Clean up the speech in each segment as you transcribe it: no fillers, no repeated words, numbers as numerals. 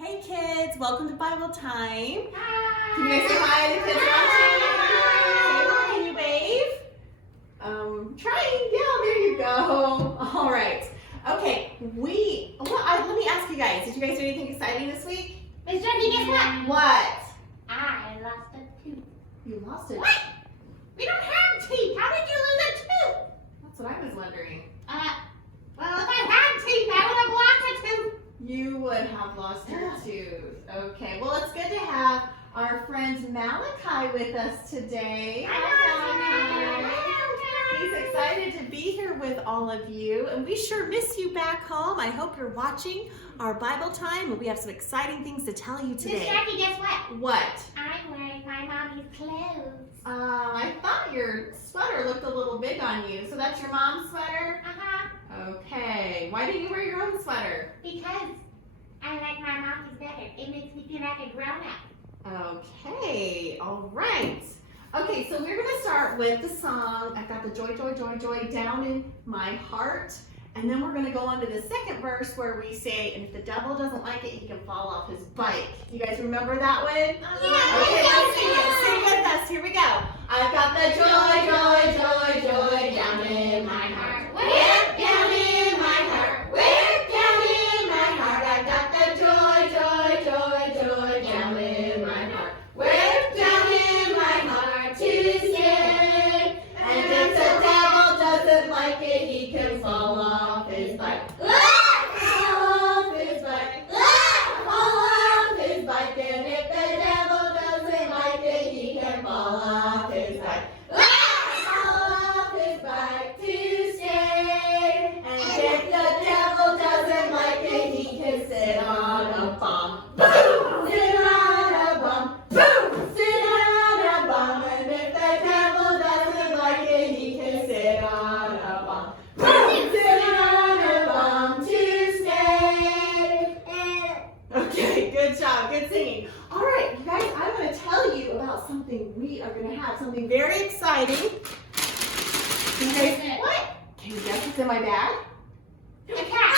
Hey kids, welcome to Bible time. Hi. Can you guys say hi to the kids watching? Can you wave? Trying, yeah, there you go. All right. Okay, let me ask you guys, did you guys do anything exciting this week? Miss Jacky, guess what? What? I lost a tooth. You lost it. What? We don't have teeth. How did you lose a tooth? That's what I was wondering. Well, if I had teeth, I would have lost a tooth. You would have lost your tooth. Okay, well, it's good to have our friend Malachi with us today. Hi, Malachi. He's excited to be here with all of you, and we sure miss you back home. I hope you're watching our Bible time, and we have some exciting things to tell you today. Miss Jacky, guess what? What? I'm wearing my mommy's clothes. I thought your sweater looked a little big on you, so that's your mom's sweater? Uh-huh. Okay. Why didn't you wear your own sweater? Because I like my mommy's better. It makes me feel like a grown-up. Okay, all right. Okay, so we're going to start with the song, I've got the joy, joy, joy, joy down in my heart. And then we're going to go on to the second verse where we say, and if the devil doesn't like it, he can fall off his bike. You guys remember that one? Yeah. Okay, let's sing it. Sing with us. Here we go. I've got the joy, joy, joy, joy down in my heart. Where? Down in my heart. Where? Down in my heart. I've got the joy, joy, joy, joy down in my heart. Where? Down in my heart to stay. And if the devil doesn't like it, he can fall off his bike. Fall off his bike. Fall off his bike. And if the devil doesn't like it, he can fall off his bike. Fall off his bike to stay. And if the devil doesn't like it, he can sit on a bum. Boom! Sit on a bum. Boom! Sit on a bum. And if the devil doesn't like it, he can sit on a bum. Boom! Sit on a bum to stay. Okay, good job, good singing. All right, you guys, I'm going to tell you about something we are going to have, something very exciting. Can you guys, what? Can you guess what's in my bag? A cat.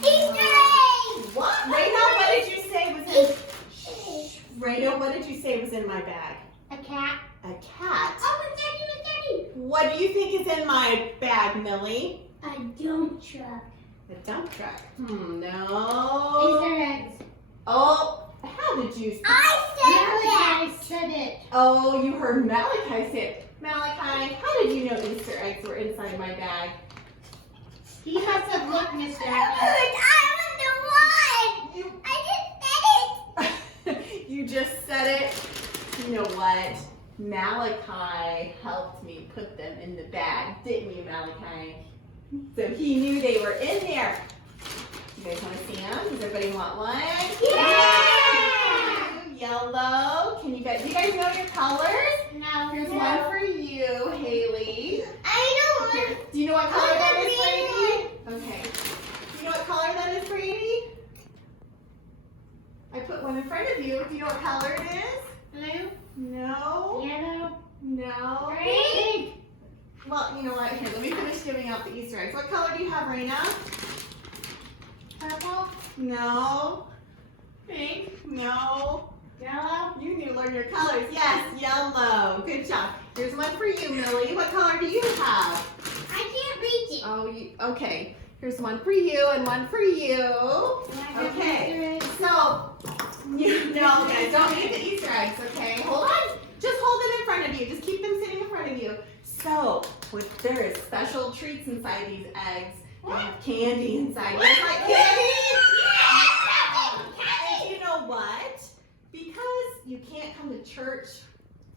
Easter egg! What? Rayna, what did you say was in? Shh. Rayna, what did you say was in my bag? A cat. A cat. Oh, Miss Jacky, Miss Jacky. What do you think is in my bag, Millie? A dump truck. A dump truck. No. Easter eggs. Oh, how did you? I said it. Oh, you heard Malachi say it. Malachi, how did you know Easter eggs were inside my bag? He must have looked, Miss Jacky. You just said it. You know what? Malachi helped me put them in the bag, didn't you, Malachi? So he knew they were in there. You guys want to see them? Does everybody want one? Yeah! Yellow. Do you guys know your colors? No. Here's one for you, Haley. I Here. Do you know what color that is, Brady? Okay. Do you know what color that is, Brady? I put one in front of you. Do you know what color it is? Blue. No. Yellow. No. Green. Well, you know what? Here, let me finish giving out the Easter eggs. What color do you have, Raina? Purple. No. Pink? No. Yellow. You need to learn your colors. Yes, yellow. Good job. Here's one for you, Millie. What color do you have? I can't reach it. Oh, okay. Here's one for you and one for you. Okay. So, guys, don't need the Easter eggs, okay? Hold on. Just hold them in front of you. Just keep them sitting in front of you. So, there is special treats inside these eggs. They have candy inside. You guys like candy? And you know what? Because you can't come to church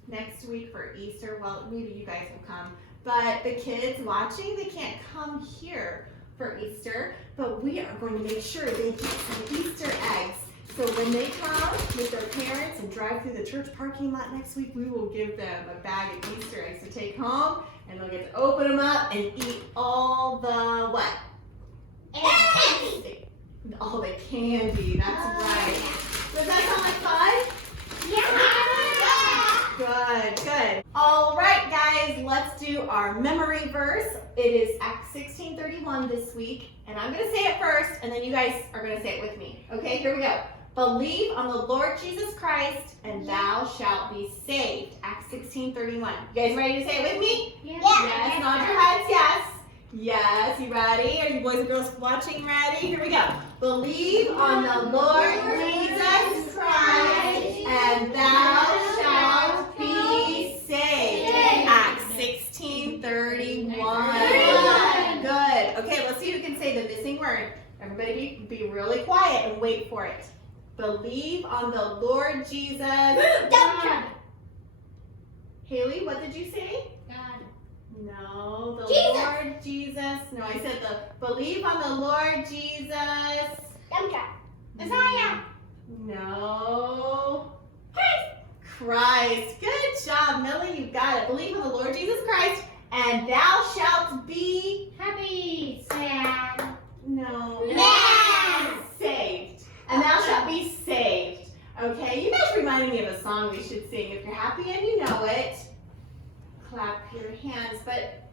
next week for Easter, well, maybe you guys will come, but the kids watching, they can't come here for Easter, but we are going to make sure they get some Easter eggs. So when they come with their parents and drive through the church parking lot next week, we will give them a bag of Easter eggs to take home, and they'll get to open them up and eat all the what? Candy. All the candy, that's right. Does that sound like fun? Yeah. Good, good. All right, guys, let's do our memory verse. It is Acts 16:31 this week, and I'm going to say it first, and then you guys are going to say it with me. Okay, here we go. Believe on the Lord Jesus Christ, and thou shalt be saved. Acts 16:31. You guys ready to say it with me? Yes. Yes. Nod your heads. Yes. Yes. You ready? Are you boys and girls watching ready? Here we go. Believe on the Lord Jesus Christ, and thou shalt be saved. Acts 16:31. Good. Okay, let's see who can say the missing word. Everybody be really quiet and wait for it. Believe on the Lord Jesus. God. Haley, what did you say? God. No, the Jesus. Lord Jesus. No, I said believe on the Lord Jesus. Messiah. No. Christ. Good job, Millie. You got it. Believe on the Lord Jesus Christ, and thou shalt be Happy. Sad. no. Yes. Saved. And thou shalt be saved. Okay, you guys reminded me of a song we should sing. If you're happy and you know it, clap your hands. But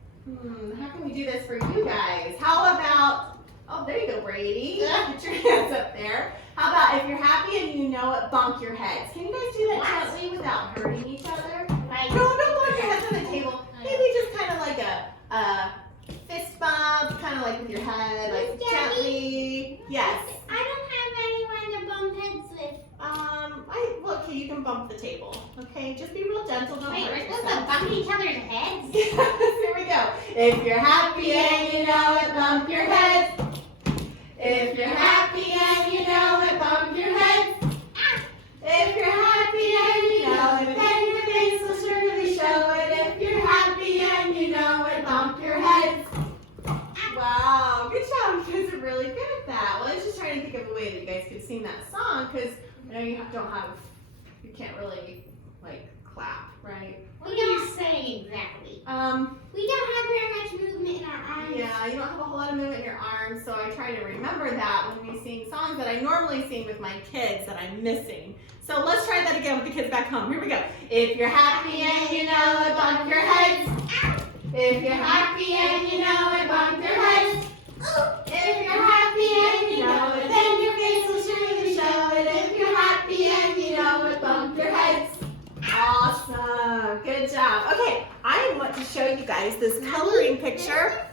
how can we do this for you guys? How about, oh, there you go, Brady. Put your hands up there. How about if you're happy and you know it, bump your heads. Can you guys do that gently without hurting each other? Like, No, don't bump your heads on the table. Maybe just kind of like a fist bump, kind of like with your head, like Miss Jacky? gently. Yes. I don't have anyone to bump heads with. Okay, you can bump the table. Okay, just be real gentle. Don't wait, hurt we're supposed to yourself. bump each other's heads? Here we go. If you're happy and you know it, bump your head. If you're happy and you know it, bump your head. If you're happy and you know it, then your face will surely show it. If you're happy and you know it, bump your head. Wow, good job. You guys are really good at that. Well, I was just trying to think of a way that you guys could sing that song, because I know you you can't really like clap, right? What are you saying exactly? We don't have very much movement in our arms. Yeah, you don't have a whole lot of movement in your arms, so I try to remember that when we sing songs that I normally sing with my kids that I'm missing. So let's try that again with the kids back home. Here we go. If you're happy and you know it, bump your heads. If you're happy and you know it, bump your heads. If you're happy and you know it, then your face will surely show it. If you're happy and you know it, bump your heads. Awesome. Good job. Okay, I want to show you guys this coloring picture.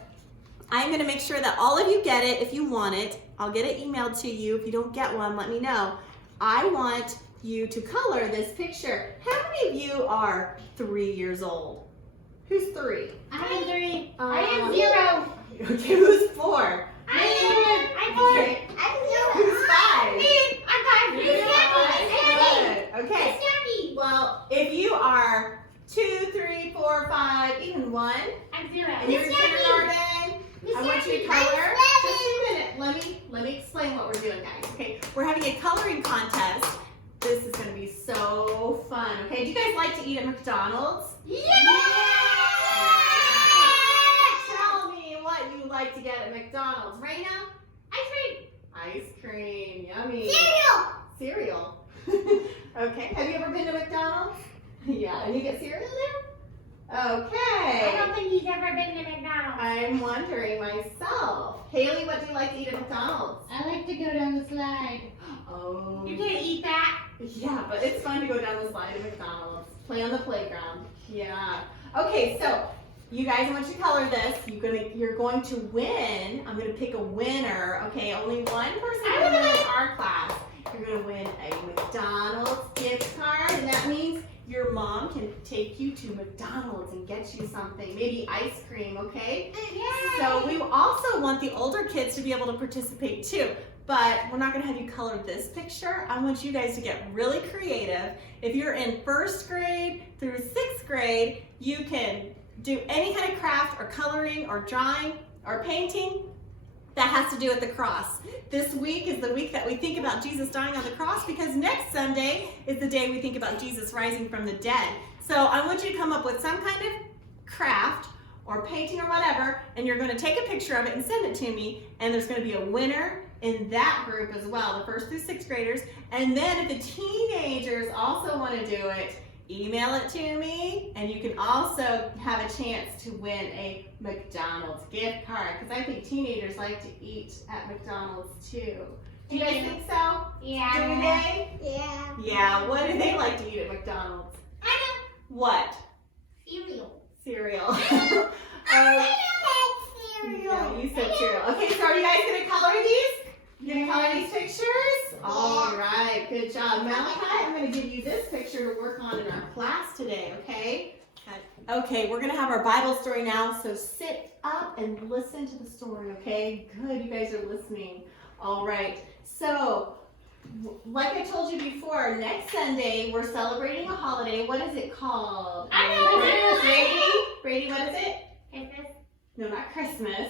I'm going to make sure that all of you get it if you want it. I'll get it emailed to you. If you don't get one, let me know. I want you to color this picture. How many of you are 3 years old? Who's 3? I am 3. I Uh, am 0. Okay, who's 4? I'm 4. Okay. Who's 5? Me. I'm 5. You're Miss good. Okay. Jacky. Well, if you are 2, 3, 4, 5, even 1, I'm 0. and you're in Miss Jacky. kindergarten, I want you to color. Just a minute. Let me explain what we're doing, guys. Okay, we're having a coloring contest. This is going to be so fun. Okay, do you guys like to eat at McDonald's? Tell me what you like to get at McDonald's. Raina? Ice cream. Ice cream. Yummy. Cereal. Cereal. Okay, have you ever been to McDonald's? Yeah, and you get cereal there? Okay. I don't think he's ever been to McDonald's. I'm wondering myself. Haley, what do you like to eat at McDonald's? I like to go down the slide. Oh. You can't eat that. Yeah, but it's fun to go down the slide at McDonald's. Play on the playground. Yeah. Okay, so you guys, I want you to color this. You're going to win. I'm gonna pick a winner. Okay, only one person can win in our class. You're gonna win a McDonald's gift card, and that means your mom can take you to McDonald's and get you something, maybe ice cream, okay? So we also want the older kids to be able to participate too. But we're not gonna have you color this picture. I want you guys to get really creative. If you're in 1st grade through 6th grade, you can do any kind of craft or coloring or drawing or painting that has to do with the cross. This week is the week that we think about Jesus dying on the cross, because next Sunday is the day we think about Jesus rising from the dead. So I want you to come up with some kind of craft or painting or whatever, and you're gonna take a picture of it and send it to me, and there's gonna be a winner in that group as well, the 1st through 6th graders. And then if the teenagers also wanna do it, email it to me, and you can also have a chance to win a McDonald's gift card, because I think teenagers like to eat at McDonald's too. Do you guys think so? Yeah. Do they? Yeah. Yeah, what do they like to eat at McDonald's? I know. What? Cereal. Cereal. Cereal. Yeah, you said cereal. Okay, so are you guys going to color these? You going to color these pictures? All right, good job. Malachi, I'm going to give you this picture to work on in our class today, okay? Okay, we're going to have our Bible story now, so sit up and listen to the story, okay? Good, you guys are listening. All right, so like I told you before, next Sunday we're celebrating a holiday. What is it called? I know. Brady, what is it? Christmas. No, not Christmas.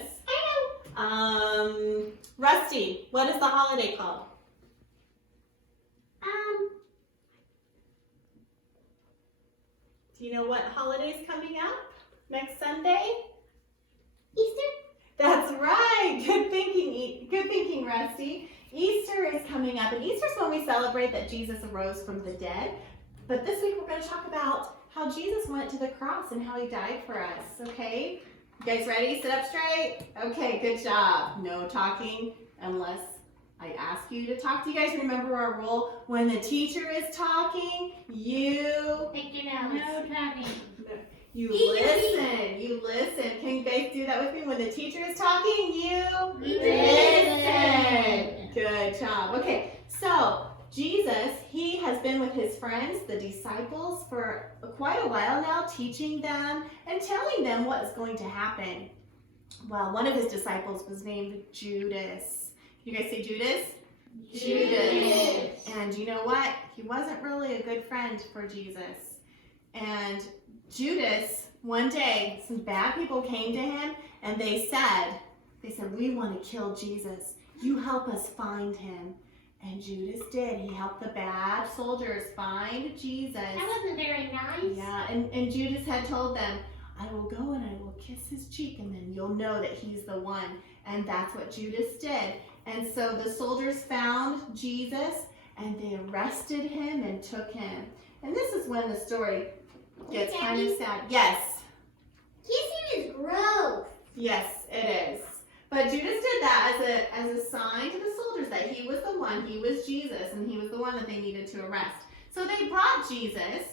I Rusty, what is the holiday called? Do you know what holiday is coming up next Sunday? Easter. That's right. Good thinking, Rusty. Easter is coming up, and Easter is when we celebrate that Jesus arose from the dead. But this week we're going to talk about how Jesus went to the cross and how he died for us, okay? You guys ready? Sit up straight. Okay, good job. No talking unless I ask you to talk. Do you guys remember our rule? When the teacher is talking, you... Take your nose. No talking. You listen. Can you guys do that with me? When the teacher is talking, you listen. Good job. Okay, so Jesus, he has been with his friends, the disciples, for quite a while now, teaching them and telling them what is going to happen. Well, one of his disciples was named Judas. You guys say Judas? Judas. And you know what? He wasn't really a good friend for Jesus. And Judas, one day, some bad people came to him and they said, we want to kill Jesus. You help us find him. And Judas did. He helped the bad soldiers find Jesus. That wasn't very nice. Yeah, and Judas had told them, I will go and I will kiss his cheek and then you'll know that he's the one. And that's what Judas did. And so the soldiers found Jesus and they arrested him and took him. And this is when the story gets kind of sad. Yes. Kissing is gross. Yes, it is. But Judas did that as a sign to the soldiers that he was the one, he was Jesus, and he was the one that they needed to arrest. So they brought Jesus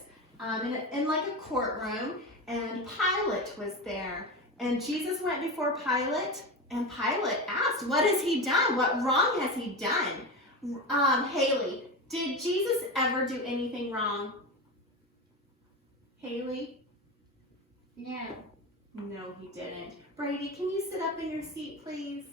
in like a courtroom, and Pilate was there. And Jesus went before Pilate, and Pilate asked, what has he done? What wrong has he done? Haley, did Jesus ever do anything wrong? Haley? No. No, he didn't. Brady, can you sit up in your seat, please?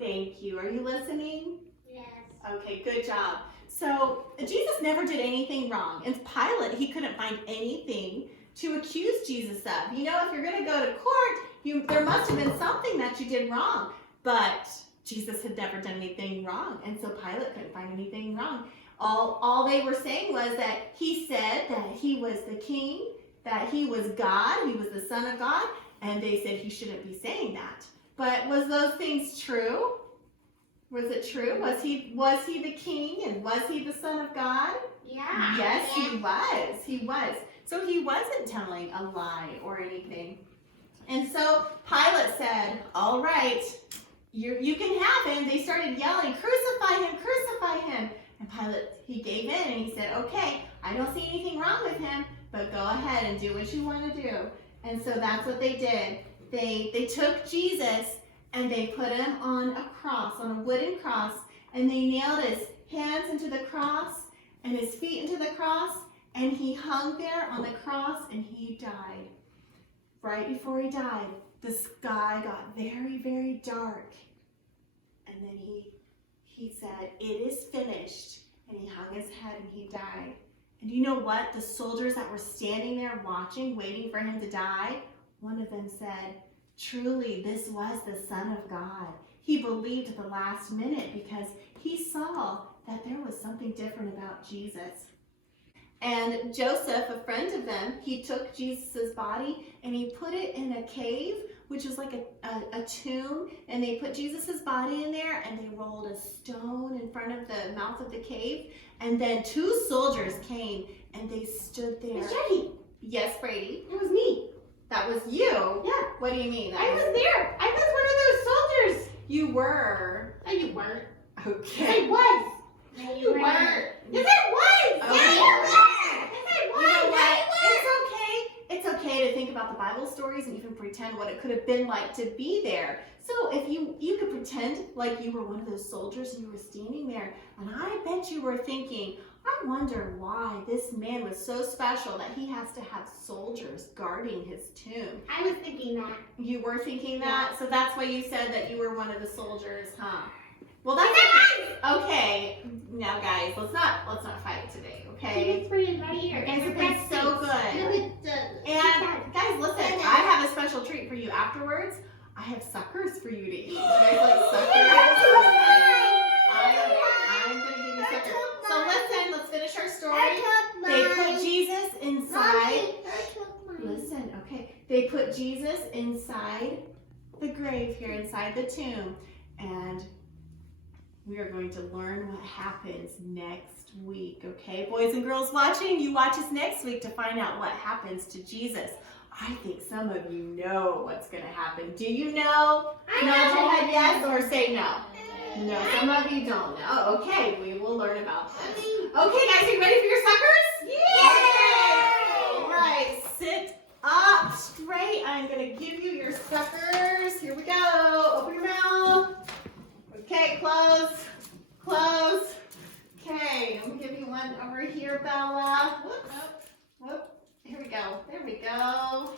Thank you. Are you listening? Yes. Okay, good job. So, Jesus never did anything wrong. And Pilate, he couldn't find anything to accuse Jesus of. You know, if you're going to go to court, there must have been something that you did wrong. But Jesus had never done anything wrong. And so Pilate couldn't find anything wrong. All they were saying was that he said that he was the king, that he was God, he was the Son of God, and they said he shouldn't be saying that. But was those things true? Was it true? Was he the king and was he the Son of God? Yeah. Yes, he was. He was. So he wasn't telling a lie or anything. And so Pilate said, all right, you can have him. They started yelling, crucify him, crucify him. And Pilate, he gave in and he said, okay, I don't see anything wrong with him, but go ahead and do what you want to do. And so that's what they did. They took Jesus and they put him on a cross, on a wooden cross, and they nailed his hands into the cross and his feet into the cross, and he hung there on the cross and he died. Right before he died, the sky got very, very dark. And then he said, it is finished. And he hung his head and he died. And you know what? The soldiers that were standing there watching, waiting for him to die, one of them said, truly, this was the Son of God. He believed at the last minute because he saw that there was something different about Jesus. And Joseph, a friend of them, he took Jesus' body and he put it in a cave, which is like a tomb, and they put Jesus' body in there and they rolled a stone in front of the mouth of the cave. And then two soldiers came and they stood there. Miss Jacky, Yes, Brady. it was me. That was you. Yeah. What do you mean? I was there. I was one of those soldiers. You were. No, you weren't. Okay. I was. No, You weren't. Yes, I was. Okay. Yeah, you were. Yes, I was. You know what? Yeah, you were. It's okay. It's okay to think about the Bible stories and even pretend what it could have been like to be there. So if you could pretend like you were one of those soldiers and you were standing there, and I bet you were thinking, I wonder why this man was so special that he has to have soldiers guarding his tomb. I was thinking that. You were thinking that, so that's why you said that you were one of the soldiers, huh? Well, that's okay. Now, guys, let's not fight today, okay? It's pretty right here. You guys have been so good. No, it doesn't. And guys, listen, I have a special treat for you afterwards. I have suckers for you to eat. You guys like suckers? I'm gonna give you suckers. So listen, let's finish our story. They put Jesus inside. Listen, okay. They put Jesus inside the grave here, inside the tomb, and we are going to learn what happens next week, okay? Boys and girls watching, you watch us next week to find out what happens to Jesus. I think some of you know what's going to happen. Do you know? Nod your head yes or say no. No, some of you don't know. Okay, we will learn about this. Okay, guys, are you ready for your suckers? Yay! All right, sit up straight. I'm going to give you your suckers. Here we go. Open your mouth. Okay, close. Close. Okay, I'm going to give you one over here, Bella. Whoops. Whoop. Here we go. There we go.